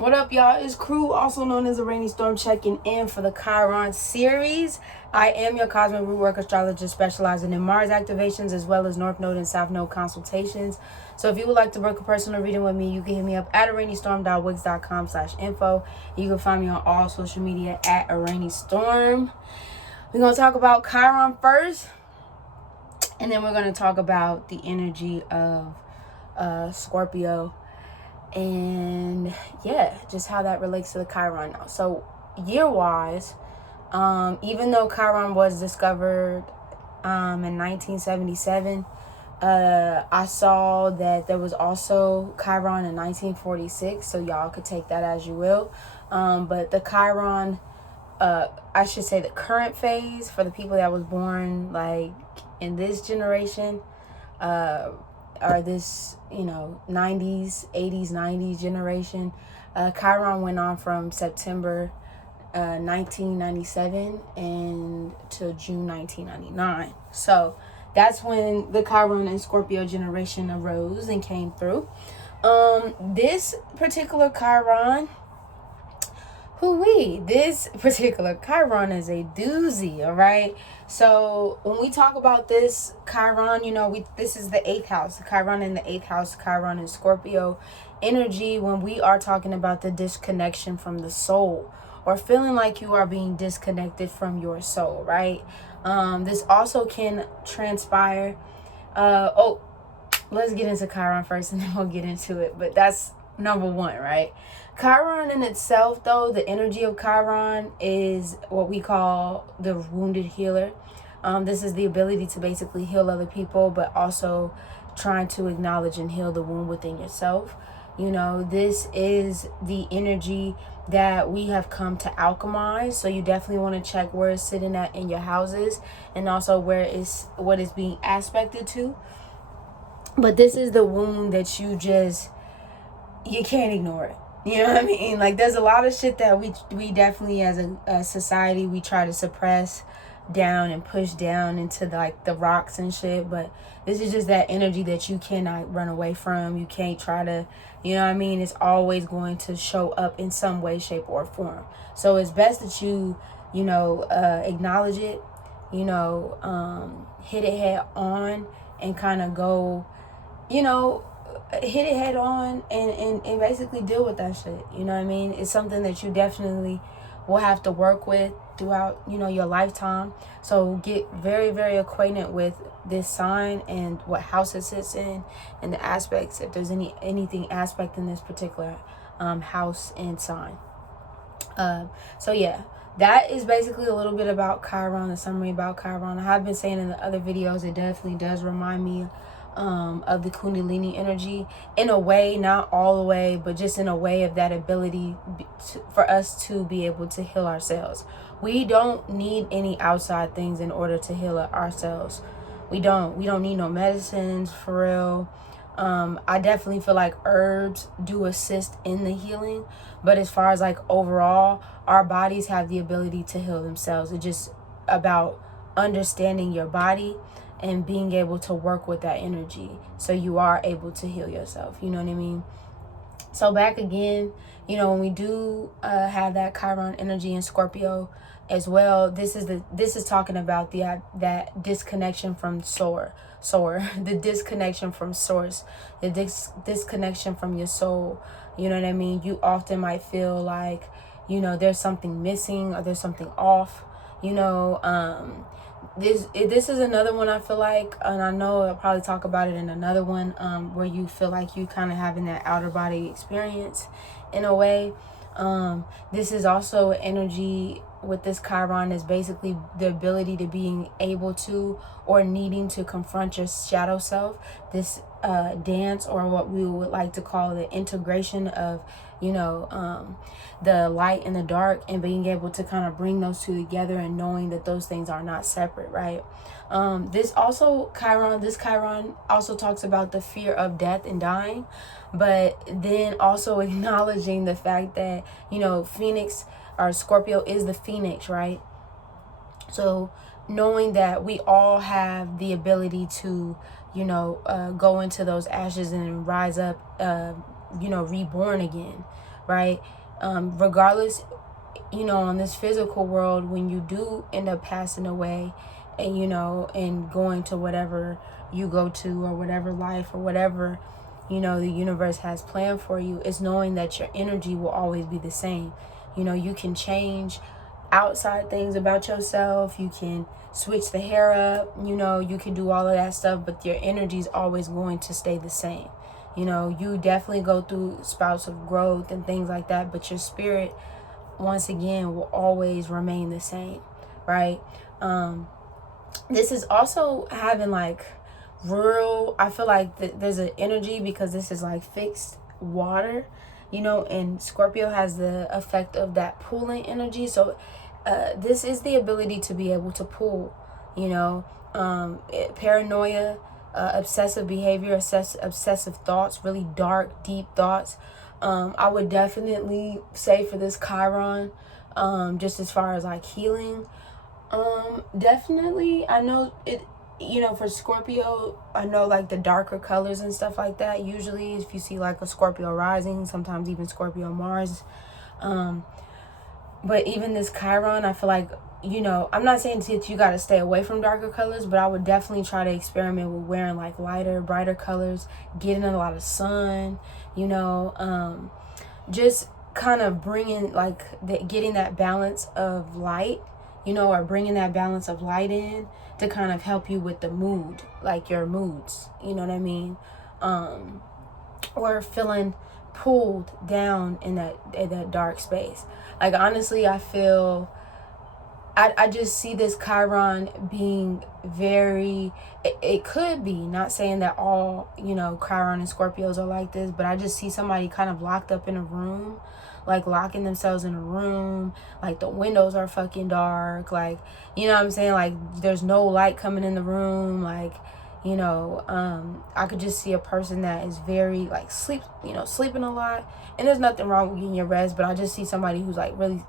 What up, y'all? It's Crew, also known as a Rainy Storm, checking in for the Chiron series. I am your Cosmic Rootwork astrologist specializing in Mars activations as well as North Node and South Node consultations. So if you would like to book a personal reading with me, you can hit me up at arainystorm.wix.com/info. You can find me on all social media at arainystorm. We're going to talk about Chiron first, and then we're going to talk about the energy of Scorpio. And yeah, just how that relates to the Chiron now. So year-wise, even though Chiron was discovered in 1977, I saw that there was also Chiron in 1946, so y'all could take that as you will. But the Chiron, I should say the current phase for the people that was born like in this generation, or this, 90s, 80s, 90s generation. Chiron went on from September 1997 and to June 1999. So that's when the Chiron and Scorpio generation arose and came through. This particular Chiron, this particular Chiron is a doozy, all right? So when we talk about this Chiron, this is the 8th house, Chiron in the 8th house, Chiron in Scorpio energy, when we are talking about the disconnection from the soul or feeling like you are being disconnected from your soul, right? This also can transpire. Let's get into Chiron first and then we'll get into it. But that's number one, right? Chiron in itself, though, the energy of Chiron is what we call the wounded healer. This is the ability to basically heal other people, but also trying to acknowledge and heal the wound within yourself. This is the energy that we have come to alchemize. So you definitely want to check where it's sitting at in your houses and also what is being aspected to. But this is the wound that you can't ignore it. You know what I mean? Like, there's a lot of shit that we definitely as a society, we try to suppress down and push down into the rocks and shit. But this is just that energy that you cannot run away from. You can't try to, it's always going to show up in some way, shape, or form. So it's best that you, acknowledge it, hit it head on and kind of go, hit it head on and basically deal with that shit. It's something that you definitely will have to work with throughout, your lifetime. So get very, very acquainted with this sign and what house it sits in and the aspects, if there's anything aspect in this particular house and sign. So yeah, that is basically a little bit about Chiron, a summary about Chiron. I have been saying in the other videos, it definitely does remind me of the Kundalini energy in a way, not all the way, but just in a way of that ability for us to be able to heal ourselves. We don't need any outside things in order to heal ourselves. We don't need no medicines, for real. I definitely feel like herbs do assist in the healing, but as far as overall, our bodies have the ability to heal themselves. It's just about understanding your body and being able to work with that energy so you are able to heal yourself. You know what I mean? So back again, when we do have that Chiron energy in Scorpio as well, this is talking about that disconnection from the disconnection from source, the disconnection from your soul. You know what I mean? You often might feel like, there's something missing or there's something off. This is another one I feel like, and I know I'll probably talk about it in another one, where you feel like you kind of having that outer body experience in a way. This is also energy with this Chiron is basically the ability to being able to or needing to confront your shadow self. This dance, or what we would like to call the integration of the light and the dark, and being able to kind of bring those two together and knowing that those things are not separate, right? This Chiron also talks about the fear of death and dying, but then also acknowledging the fact that, Phoenix or Scorpio is the Phoenix, right? So knowing that we all have the ability to, go into those ashes and rise up, reborn again, right? Regardless, you know, on this physical world, when you do end up passing away and, you know, and going to whatever you go to or whatever life or whatever, you know, the universe has planned for you, is knowing that your energy will always be the same. You know, you can change outside things about yourself. You can switch the hair up, you know, you can do all of that stuff, but your energy is always going to stay the same. You know, you definitely go through spouts of growth and things like that, but your spirit, once again, will always remain the same, right? This is also having like real, I feel like there's an energy, because this is like fixed water, you know, and Scorpio has the effect of that pulling energy. So this is the ability to be able to pull, you know, paranoia, obsessive behavior, obsessive thoughts, really dark, deep thoughts. I would definitely say for this Chiron, just as far as like healing, definitely, I know it, you know, for Scorpio, I know like the darker colors and stuff like that. Usually if you see like a Scorpio rising, sometimes even Scorpio Mars, but even this Chiron, I feel like, you know, I'm not saying that you got to stay away from darker colors, but I would definitely try to experiment with wearing like lighter, brighter colors, getting a lot of sun, you know, just kind of bringing like getting that balance of light, you know, or bringing that balance of light in to kind of help you with the mood, like your moods, you know what I mean? Or feeling pulled down in that dark space. Like, honestly, I feel, I just see this Chiron being very, it could be, not saying that all, you know, Chiron and Scorpios are like this, but I just see somebody kind of locked up in a room, like locking themselves in a room, like the windows are fucking dark, like, you know what I'm saying, like there's no light coming in the room, like, you know, I could just see a person that is very like sleeping a lot, and there's nothing wrong with getting your rest, but I just see somebody who's like really,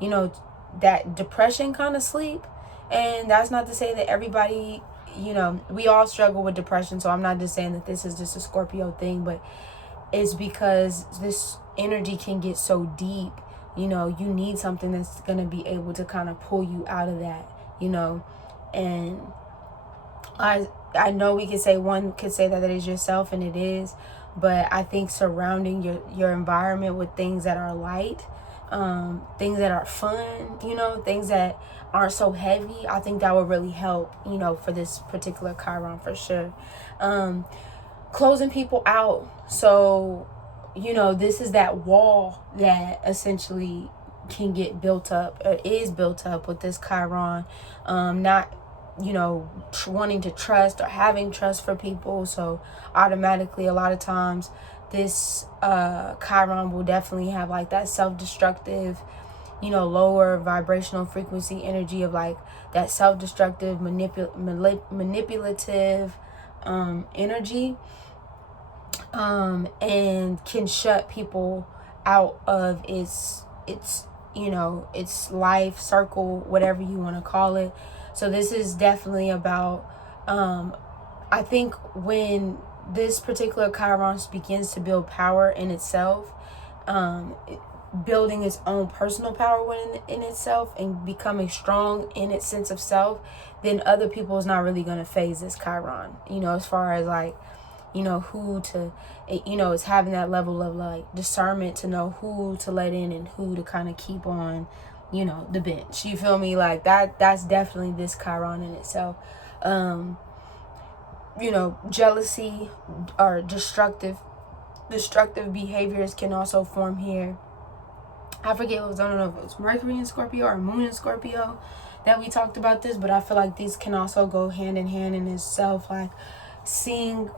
you know, that depression kind of sleep. And that's not to say that everybody, you know, we all struggle with depression, so I'm not just saying that this is just a Scorpio thing, but it's because this energy can get so deep, you know, you need something that's going to be able to kind of pull you out of that, you know. And I know one could say that it is yourself, and it is, but I think surrounding your environment with things that are light, things that are fun, you know, things that aren't so heavy, I think that would really help, you know, for this particular Chiron for sure. Closing people out. So, you know, this is that wall that essentially can get built up, or is built up with this Chiron, not, you know, wanting to trust or having trust for people. So automatically, a lot of times this Chiron will definitely have like that self-destructive, you know, lower vibrational frequency energy of like that self-destructive, manipulative energy, and can shut people out of its you know, its life circle, whatever you want to call it. So this is definitely about, I think when this particular Chiron begins to build power in itself, building its own personal power in itself and becoming strong in its sense of self, then other people is not really going to phase this Chiron, you know, as far as like, you know, who to, you know, it's having that level of like discernment to know who to let in and who to kind of keep on, you know, the bench. You feel me? Like that's definitely this Chiron in itself. You know, jealousy or destructive behaviors can also form here. I forget what was, I don't know if it was Mercury in Scorpio or Moon in Scorpio that we talked about this, but I feel like these can also go hand in hand in itself, like seeing,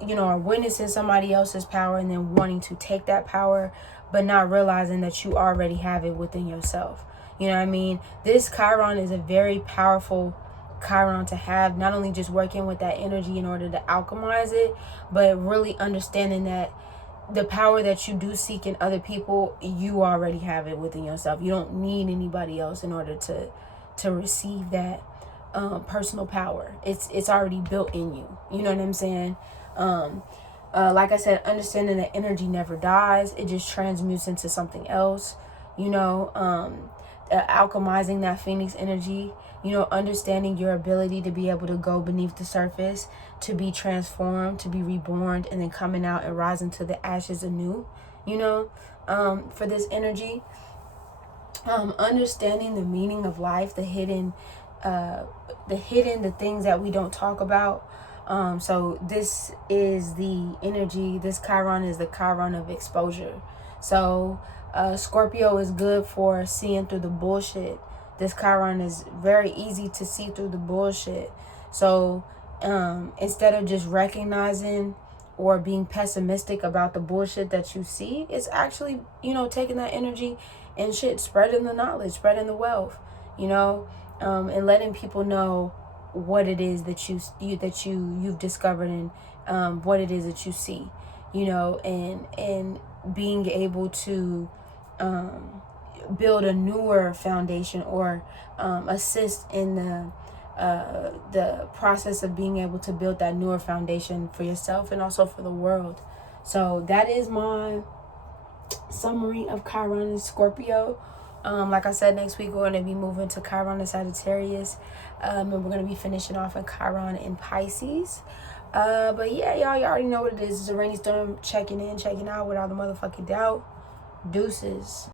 you know, or witnessing somebody else's power and then wanting to take that power, but not realizing that you already have it within yourself. You know what I mean? This Chiron is a very powerful Chiron to have, not only just working with that energy in order to alchemize it, but really understanding that the power that you do seek in other people, you already have it within yourself. You don't need anybody else in order to receive that personal power. It's already built in you. You know what I'm saying? Like I said, understanding that energy never dies. It just transmutes into something else. You know, alchemizing that phoenix energy. You know, understanding your ability to be able to go beneath the surface, to be transformed, to be reborn, and then coming out and rising to the ashes anew. You know, for this energy. Understanding the meaning of life, the things that we don't talk about. So this is the energy, this Chiron is the Chiron of exposure. So Scorpio is good for seeing through the bullshit. This Chiron is very easy to see through the bullshit. So instead of just recognizing or being pessimistic about the bullshit that you see, it's actually, you know, taking that energy and shit, spreading the knowledge, spreading the wealth, you know, and letting people know what it is that you've discovered, and what it is that you see, you know, and being able to build a newer foundation, or assist in the process of being able to build that newer foundation for yourself and also for the world. So that is my summary of Chiron and Scorpio. Like I said, next week we're going to be moving to Chiron and Sagittarius, and we're going to be finishing off in Chiron and Pisces. But yeah, y'all already know what it is. It's a rainy storm, checking in, checking out without the motherfucking doubt. Deuces.